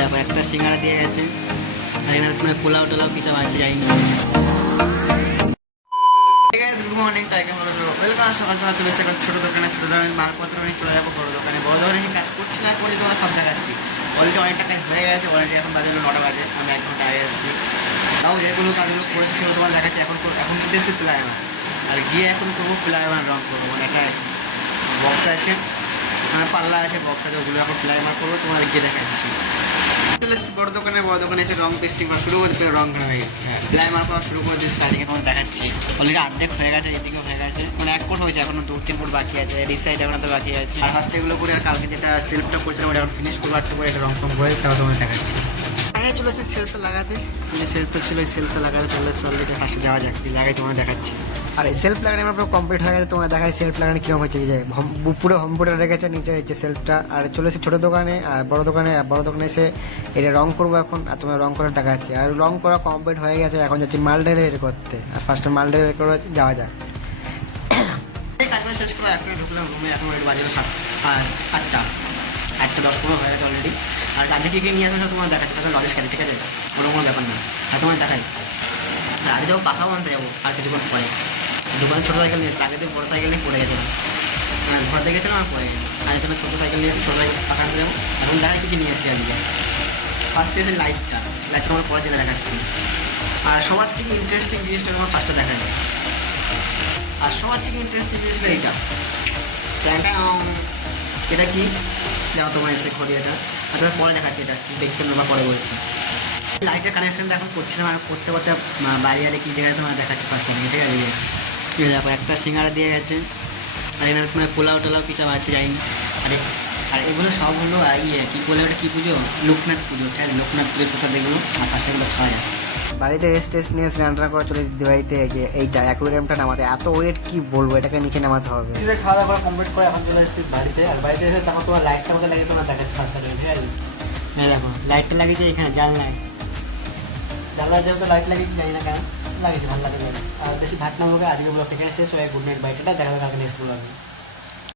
দেখো একটা সিঙ্গারা দিয়ে গেছে, আর এখানে মানে পোলাও টোলাও কিছু আছে যাইনি। গুড মর্নিং, তাই কেমন ওয়েলকাম। সকাল সকাল চলে এসে ছোটো দোকানে মালপত্র নিয়ে চলে যাবো বড়ো দোকানে। বড়ো দোকানে কাজ করছি না করে তোমার সব দেখাচ্ছি। অলরেডি অনেকটা কাজ হয়ে গেছে, অলরেডি এখন বাজে 9টা বাজে, আমি 1 ঘন্টা আগে আসছি। তাও যেগুলো কাজগুলো করেছি সেগুলো তোমার দেখাচ্ছি। এখন কিন্তু এসে প্লাইমার, আর গিয়ে এখন করবো প্লাইমার রং করবো। মানে একটা বক্স আছে, পাল্লা আছে, বক্স আছে, ওগুলো এখন প্লাইমার করবো, তোমাদের গিয়ে দেখাচ্ছি। চলে এসেছি বড় দোকানে এসে রং পেস্টিং করা শুরু করে রং প্লাইমার করা শুরু করে দিয়েছি। সাইডে তোমাদের দেখাচ্ছি অলরেডি অর্ধেক হয়ে গেছে, এদিকেও হয়ে গেছে, মানে 1 কোট হয়েছে, এখনো 2-3 কোট বাকি আছে, এই সাইড এখন তো বাকি আছে। আর ফার্স্ট এগুলো করে আর কালকে যেটা সেলফটা করছিলাম ওটা এখন ফিনিশ করবো, একটা করে এটা রং করে তাও তোমাদের দেখাচ্ছি। হ্যাঁ, চলে এসেছি সেলফটা লাগাতে। যে সেলফটা ছিল এই সেলফটা লাগাতে চলে এসেছে অলরেডি। ফার্স্টে যাওয়া যাক, লাগাই তোমাদের দেখাচ্ছি। আর এই সেলফ লাগানো আমার পুরো কমপ্লিট হয়ে গেছে, তোমার দেখায় সেলফ লাগানো কীরকম হচ্ছে। যে পুরো হোমপুরে রেখেছে নিচে হচ্ছে সেলফটা। আর চলে এসে ছোটো দোকানে, আর বড় দোকানে এসে এটা রং করবো এখন, আর তোমার রং করার দেখাচ্ছি। আর রং করা কমপ্লিট হয়ে গেছে, এখন যাচ্ছি মাল ডেলিভারি করতে। আর ফার্স্টে মাল ডেলিভারি করে যাওয়া যাক। কাজটা শেষ করে এখন ঢুকলাম রুমে, এখন ওই বাজে 8:10 হয়ে গেছে অলরেডি। আর আজকে কী নিয়ে আসলে তোমার দেখাচ্ছি, তাহলে লজেস খালি, ঠিক আছে, ওরকম কোনো ব্যাপার না। আর তোমার দেখাই, আর আগে যাবো পাখাও আনতে যাবো আর কিছুক্ষণ পরে। দোকান ছোটো সাইকেল নিয়ে এসেছি, আগে তো বড়ো সাইকেল নিয়ে পড়ে গেছিলাম, ঘর থেকে গেছিলাম আর পড়ে গেছি। আর তোমার ছোটো সাইকেল নিয়ে এসেছি, ছোটো সাইকেল পাখা আনতে যাবো। এখন দেখাই কী নিয়ে এসেছি আজকে। ফার্স্টে এসে লাইটটা তোমার পরে জেলে দেখাচ্ছি। আর সবার থেকে ইন্টারেস্টিং জিনিসটা তোমার ফার্স্টে দেখাই। আর সবার থেকে ইন্টারেস্টিং জিনিসটা এইটা, এটা কি দেখো তোমার এসে খড়ি এটা। আর তোমার পরে দেখাচ্ছি এটা কি দেখতে নেওয়া, পরে বলছি। লাইটের কানেকশনটা এখন করছিলাম, আর করতে বাইরে কী দেখায় তোমার দেখাচ্ছি ফার্স্টে, ঠিক আছে। দেখো একটা সিঙ্গারা দিয়ে গেছে, আর এখানে মানে পোলাও টোলাও কিছু আছে যাইনি। আর এগুলো সব হলো কী বলে ওটা, কী পুজো, লোকনাথ পুজো, ঠিক আছে, লোকনাথ পুজোর প্রসাদ এগুলো। আর ফার্স্টে এগুলো খাওয়া যায়। বাড়িতে রেস্ট নিয়ে স্নান করে চলে যেতে বাড়িতে, যে এইটা অ্যাকোয়ারিয়ামটা নামাতে এত ওয়েট কি বলবো, এটাকে নিচে নামাতে হবে। খাওয়া দাওয়া কমপ্লিট করে এখন চলে এসেছি বাড়িতে। আর বাড়িতে এসে তখন তোমার লাইটটা মধ্যে লাগিয়ে তোমার দেখাচ্ছি ফার্স্ট, ঠিক আছে। দেখো লাইটটা লাগিয়েছে এখানে জানলায় যেহেতু লাইট লাগিয়েছি, জানি না কেন লাগিয়েছি, ভালো লাগে। আর বেশি ভাট না হবে। আজকে ব্লগ থেকে শেষ হয়ে গুড নাইট, বাইকটা দেখা যাবে কালকে নেক্সট ব্লগে।